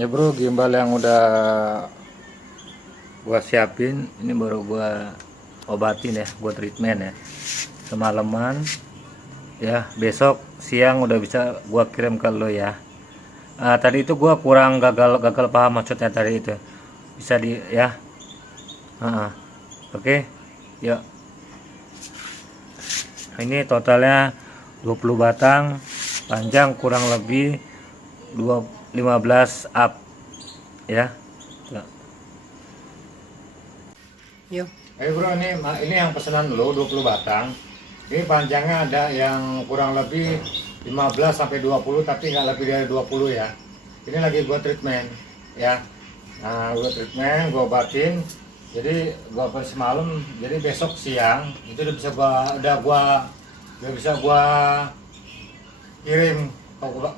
Ya bro, gimbal yang udah gua siapin ini baru gua obatin ya, gua treatment ya semalaman ya. Besok siang udah bisa gua kirim ke lo ya. Tadi itu gua kurang gagal paham maksudnya tadi itu, bisa di ya. Oke, yuk. Ini totalnya 20 batang, panjang kurang lebih 15 up ya. Yo. Bro, ini yang pesanan lo 20 batang. Ini panjangnya ada yang kurang lebih 15 sampai 20 tapi nggak lebih dari 20 ya. Ini lagi gua treatment ya. Nah, gua treatment, gua obatin. Jadi gua obat semalam, jadi besok siang itu udah bisa gua kirim ke gua.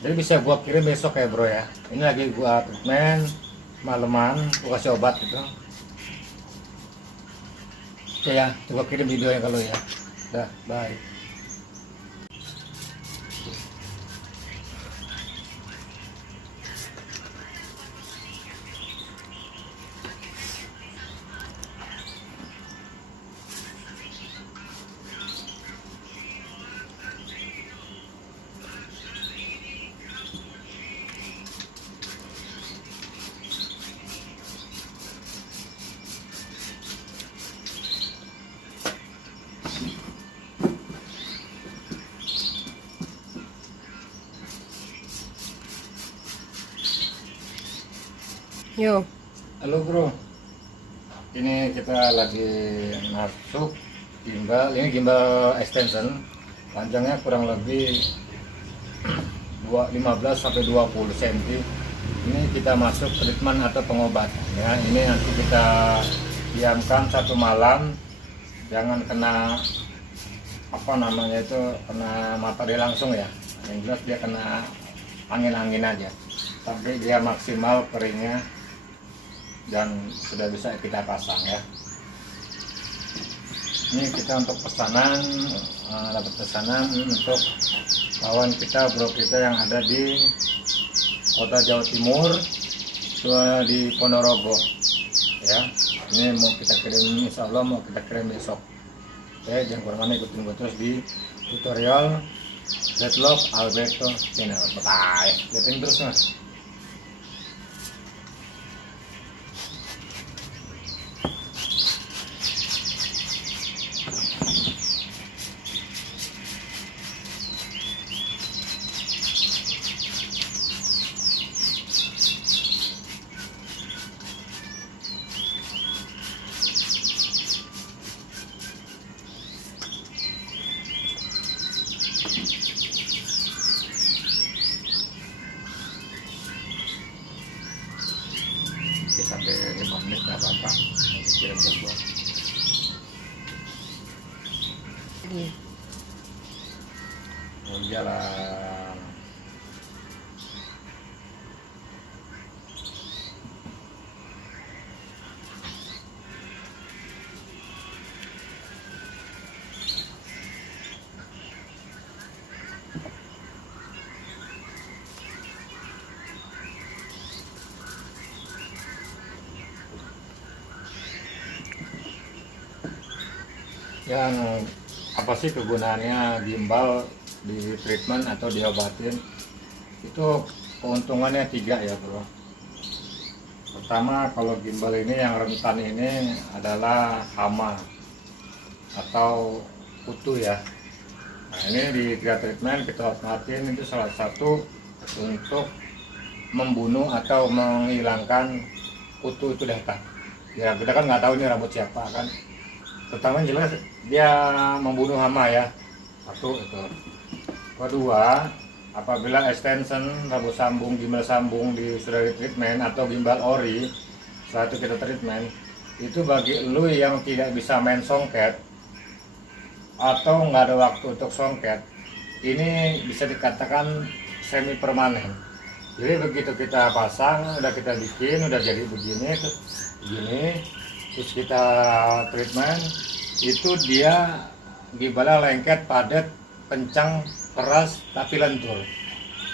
Jadi bisa gua kirim besok ya bro ya. Ini lagi gua treatment malaman, gua kasih obat gitu. Oke ya, coba kirim videonya kalau ya. Dah, bye. Yo. Halo bro, ini kita lagi masuk gimbal. Ini gimbal extension, panjangnya kurang lebih 15 sampai 20 cm. Ini kita masuk treatment atau pengobatan ya. Ini nanti kita diamkan 1 malam, jangan kena apa namanya itu, kena matahari langsung ya. Yang jelas dia kena angin-angin aja sampai dia maksimal keringnya dan sudah bisa kita pasang ya. Ini kita untuk pesanan, dapat pesanan untuk kawan kita, bro kita yang ada di kota Jawa Timur, di Ponorogo ya. Ini mau kita kirim, insya Allah mau kita kirim besok. Oke, jangan kemana-mana, ikutin gue terus di tutorial Deadlock Alberto channel. Bye, lihatin terus mas. Oke, sampai 5 menit nggak apa-apa, nanti kirim ke gua. Mau jalan. Yang apa sih kegunaannya gimbal di treatment atau diobatin? Itu keuntungannya 3 ya bro. Pertama, kalau gimbal ini yang rentan ini adalah hama atau kutu ya. Nah ini di Gria Treatment kita obatin, itu salah satu untuk membunuh atau menghilangkan kutu itu datang. Ya kita kan nggak tahu ini rambut siapa kan. Pertama jelas dia membunuh hama ya, satu itu. Kedua, apabila extension rambut sambung, gimbal sambung sudah di treatment atau gimbal ori setelah itu kita treatment, itu bagi lu yang tidak bisa main songket atau nggak ada waktu untuk songket, ini bisa dikatakan semi permanen. Jadi begitu kita pasang, udah kita bikin, udah jadi begini, terus kita treatment, itu dia gimbalnya lengket, padat, kencang, keras, tapi lentur.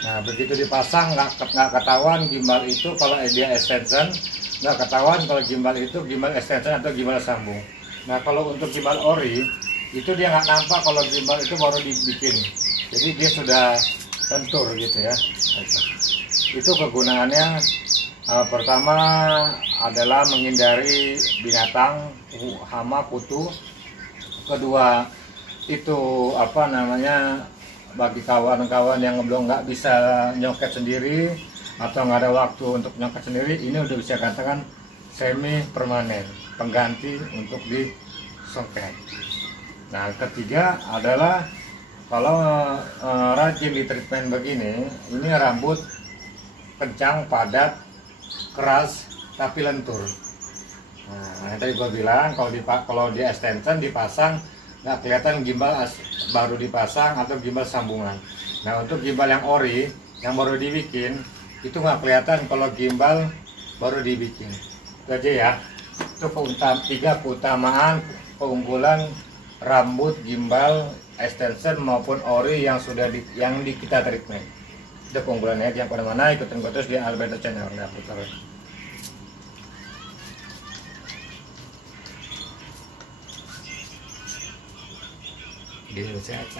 Nah begitu dipasang nggak ketahuan gimbal itu kalau dia extension, nggak ketahuan kalau gimbal itu gimbal extension atau gimbal sambung. Nah kalau untuk gimbal ori itu dia nggak nampak kalau gimbal itu baru dibikin, jadi dia sudah lentur gitu ya. Itu kegunaannya pertama adalah menghindari binatang, hama, kutu. Kedua itu apa namanya, bagi kawan-kawan yang belum nggak bisa nyoket sendiri atau nggak ada waktu untuk nyoket sendiri, ini udah bisa katakan semi permanen, pengganti untuk disoket. Nah ketiga adalah kalau rajin di treatment begini, ini rambut kencang, padat, keras, tapi lentur. Nah yang tadi gue bilang kalau di extension dipasang nggak kelihatan gimbal baru dipasang atau gimbal sambungan. Nah untuk gimbal yang ori yang baru dibikin itu nggak kelihatan kalau gimbal baru dibikin. Itu aja ya. Itu tiga keutamaan keunggulan rambut gimbal extension maupun ori yang sudah kita treatment. Itu keunggulannya. Yang pada mana ikutin gue terus di Alberto Channel. Nah, putar. Gitu, sehat.